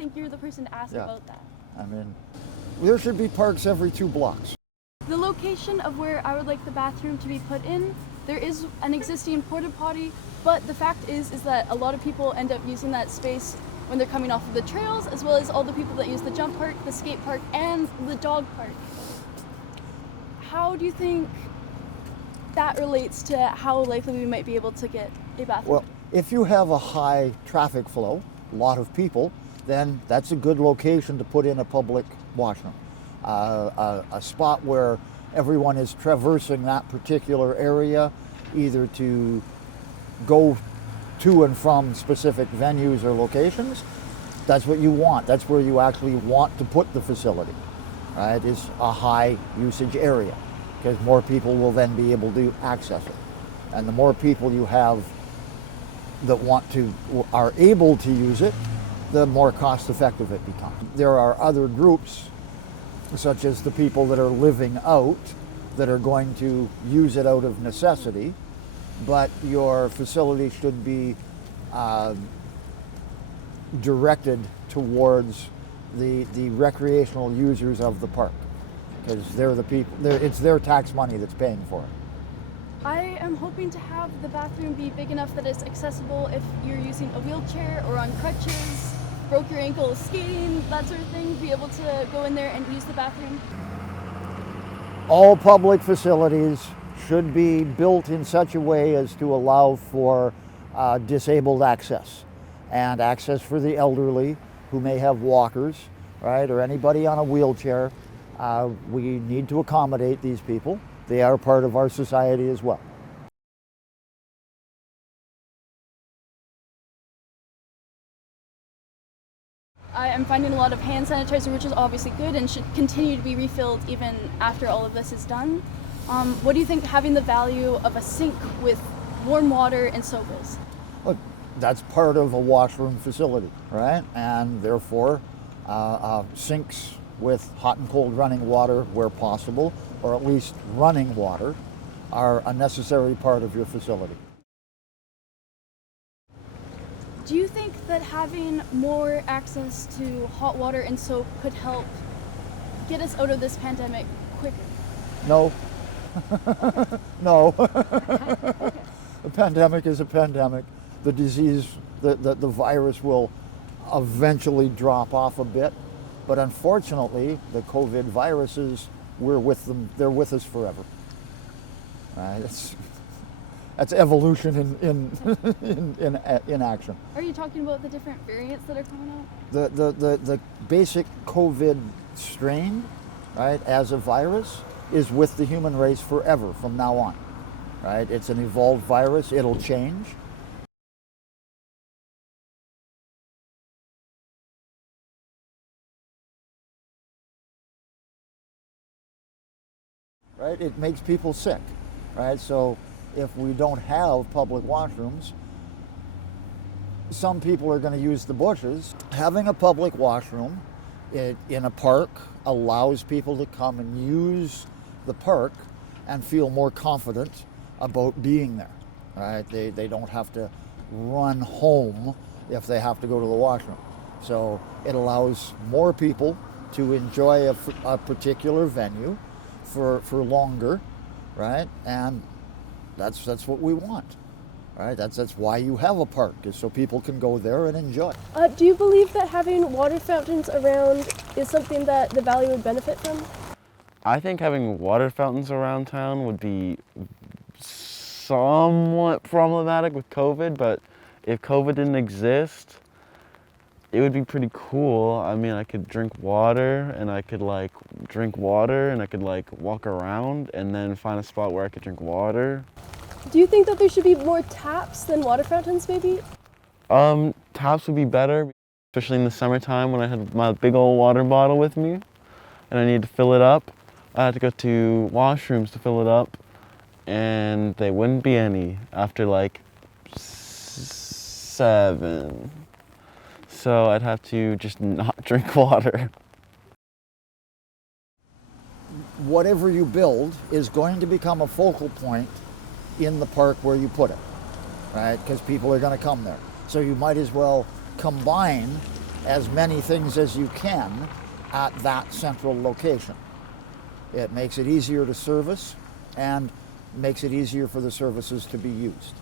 think you're the person to ask about that. I mean, there should be parks every 2 blocks. The location of where I would like the bathroom to be put in, there is an existing porta potty, but the fact is that a lot of people end up using that space when they're coming off of the trails, as well as all the people that use the jump park, the skate park, and the dog park. How do you think that relates to how likely we might be able to get a bathroom? Well, if you have a high traffic flow, a lot of people, then that's a good location to put in a public washroom. A spot where everyone is traversing that particular area, either to go to and from specific venues or locations, that's what you want. That's where you actually want to put the facility, right? Is a high usage area, because more people will then be able to access it. And the more people you have that are able to use it, the more cost effective it becomes. There are other groups, such as the people that are living out, that are going to use it out of necessity, but your facility should be directed towards the recreational users of the park, because they're the people, it's their tax money that's paying for it. I am hoping to have the bathroom be big enough that it's accessible if you're using a wheelchair or on crutches, broke your ankle skating, that sort of thing, be able to go in there and use the bathroom. All public facilities should be built in such a way as to allow for disabled access, and access for the elderly who may have walkers, right, or anybody on a wheelchair. We need to accommodate these people. They are part of our society as well. I am finding a lot of hand sanitizer, which is obviously good and should continue to be refilled even after all of this is done. What do you think having the value of a sink with warm water and soap is? Look, that's part of a washroom facility, right? And therefore, sinks with hot and cold running water where possible, or at least running water, are a necessary part of your facility. Do you think that having more access to hot water and soap could help get us out of this pandemic quicker? No. Okay. No. Okay. The pandemic is a pandemic. The disease, the virus will eventually drop off a bit, but unfortunately, the COVID viruses, we're with them. They're with us forever. Right? That's evolution in action. Are you talking about the different variants that are coming out? The basic COVID strain, right, as a virus, is with the human race forever from now on. Right? It's an evolved virus. It'll change. Right? It makes people sick, right? So if we don't have public washrooms, some people are going to use the bushes. Having a public washroom in a park allows people to come and use the park and feel more confident about being there, right? They don't have to run home if they have to go to the washroom. So it allows more people to enjoy a particular venue for longer, right? And that's what we want, right? That's why you have a park, is so people can go there and enjoy. Do you believe that having water fountains around is something that the valley would benefit from? I think having water fountains around town would be somewhat problematic with COVID, but if COVID didn't exist, it would be pretty cool. I mean, I could drink water, and I could drink water, and I could walk around and then find a spot where I could drink water. Do you think that there should be more taps than water fountains, maybe? Taps would be better, especially in the summertime when I had my big old water bottle with me and I needed to fill it up. I had to go to washrooms to fill it up, and there wouldn't be any after 7. So I'd have to just not drink water. Whatever you build is going to become a focal point in the park where you put it, right? Because people are going to come there. So you might as well combine as many things as you can at that central location. It makes it easier to service and makes it easier for the services to be used.